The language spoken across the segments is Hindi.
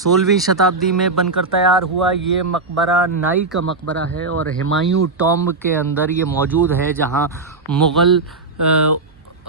16वीं शताब्दी में बनकर तैयार हुआ ये मकबरा नाई का मकबरा है और हुमायूं टॉम्ब के अंदर ये मौजूद है, जहां मुग़ल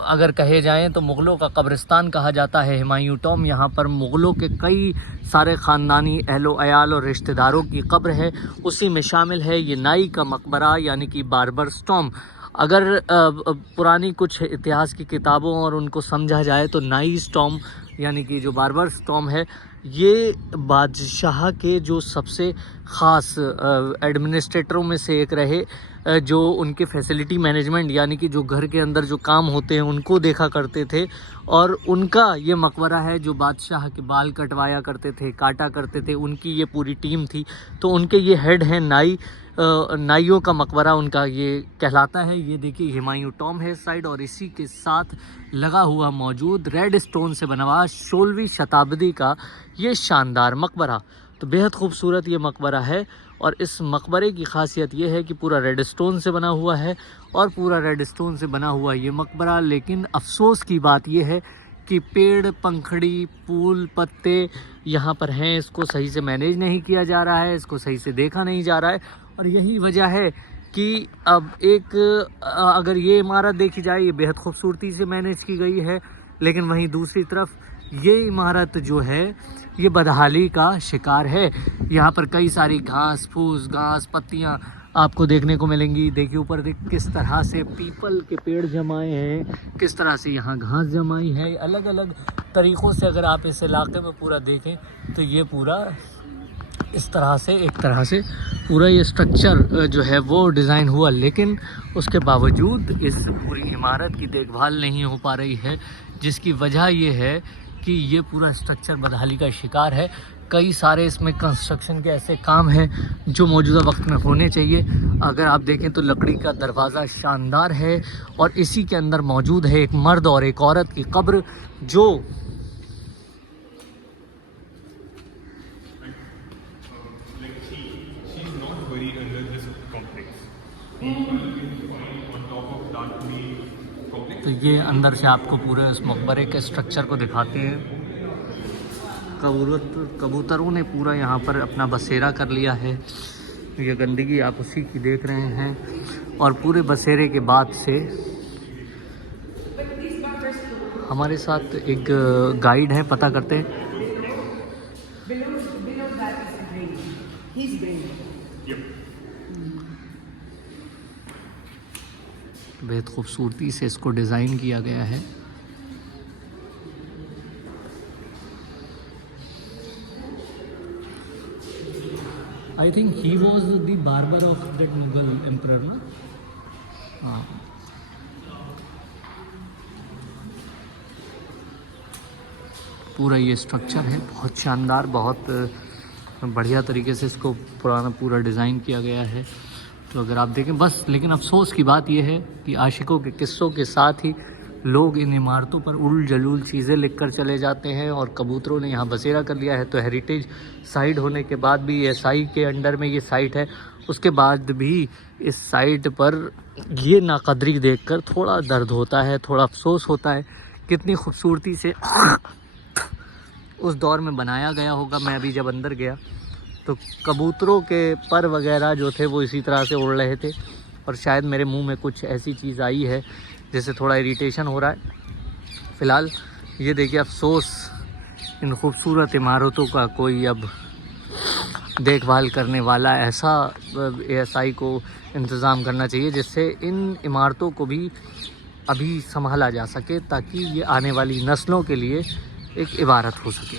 अगर कहे जाएं तो मुग़लों का कब्रिस्तान कहा जाता है हुमायूं टॉम्ब। यहाँ पर मुग़लों के कई सारे ख़ानदानी अहलो अयाल और रिश्तेदारों की कब्र है, उसी में शामिल है ये नाई का मकबरा यानी कि बार्बर्स टॉम्ब। अगर पुरानी कुछ इतिहास की किताबों और उनको समझा जाए तो नाइस टॉम्ब यानी कि जो बार्बर्स टॉम्ब है ये बादशाह के जो सबसे ख़ास एडमिनिस्ट्रेटरों में से एक रहे, जो उनके फैसिलिटी मैनेजमेंट यानी कि जो घर के अंदर जो काम होते हैं उनको देखा करते थे, और उनका ये मकबरा है जो बादशाह के बाल कटवाया करते थे, काटा करते थे, उनकी ये पूरी टीम थी। तो उनके ये हेड हैं नाई, नाइयों का मकबरा उनका ये कहलाता है। ये देखिए हुमायूं टॉम्ब है इस साइड, और इसी के साथ लगा हुआ मौजूद रेड स्टोन से बना हुआ 16वीं शताब्दी का ये शानदार मकबरा। तो बेहद खूबसूरत ये मकबरा है, और इस मकबरे की खासियत ये है कि पूरा रेड स्टोन से बना हुआ है, और पूरा रेड स्टोन से बना हुआ ये मकबरा। लेकिन अफसोस की बात ये है कि पेड़, पंखड़ी, फूल, पत्ते यहाँ पर हैं, इसको सही से मैनेज नहीं किया जा रहा है, इसको सही से देखा नहीं जा रहा है। और यही वजह है कि अब एक अगर ये इमारत देखी जाए ये बेहद खूबसूरती से मैनेज की गई है, लेकिन वहीं दूसरी तरफ ये इमारत जो है ये बदहाली का शिकार है। यहाँ पर कई सारी घास फूस, घास पत्तियाँ आपको देखने को मिलेंगी। देखिए ऊपर देख किस तरह से पीपल के पेड़ जमाए हैं, किस तरह से यहाँ घास जमाई है। अलग अलग तरीक़ों से अगर आप इस इलाके में पूरा देखें तो ये पूरा इस तरह से, एक तरह से पूरा ये स्ट्रक्चर जो है वो डिज़ाइन हुआ, लेकिन उसके बावजूद इस पूरी इमारत की देखभाल नहीं हो पा रही है, जिसकी वजह ये है कि ये पूरा स्ट्रक्चर बदहाली का शिकार है। कई सारे इसमें कंस्ट्रक्शन के ऐसे काम हैं जो मौजूदा वक्त में होने चाहिए। अगर आप देखें तो लकड़ी का दरवाज़ा शानदार है, और इसी के अंदर मौजूद है एक मर्द और एक औरत की कब्र जो तो ये अंदर से आपको पूरे इस मकबरे के स्ट्रक्चर को दिखाते हैं। कबूतरों ने पूरा यहाँ पर अपना बसेरा कर लिया है। ये गंदगी आप उसी की देख रहे हैं, और पूरे बसेरे के बाद से हमारे साथ एक गाइड है, पता करते हैं। बेहद खूबसूरती से इसको डिज़ाइन किया गया है। I think he was the barber of that Mughal emperor ना। हाँ, पूरा ये स्ट्रक्चर है बहुत शानदार, बहुत बढ़िया तरीके से इसको पुराना पूरा डिज़ाइन किया गया है। तो अगर आप देखें बस, लेकिन अफसोस की बात यह है कि आशिकों के किस्सों के साथ ही लोग इन इमारतों पर उल जलूल चीज़ें लिखकर चले जाते हैं, और कबूतरों ने यहाँ बसेरा कर लिया है। तो हेरिटेज साइट होने के बाद भी, एसआई के अंडर में ये साइट है, उसके बाद भी इस साइट पर ये नाकदरी देखकर थोड़ा दर्द होता है, थोड़ा अफसोस होता है। कितनी खूबसूरती से उस दौर में बनाया गया होगा। मैं अभी जब अंदर गया तो कबूतरों के पर वगैरह जो थे वो इसी तरह से उड़ रहे थे, और शायद मेरे मुंह में कुछ ऐसी चीज़ आई है जिससे थोड़ा इरिटेशन हो रहा है। फ़िलहाल ये देखिए, अफसोस, इन खूबसूरत इमारतों का कोई अब देखभाल करने वाला ऐसा एएसआई को इंतज़ाम करना चाहिए जिससे इन इमारतों को भी अभी संभाला जा सके, ताकि ये आने वाली नस्लों के लिए एक इबारत हो सके।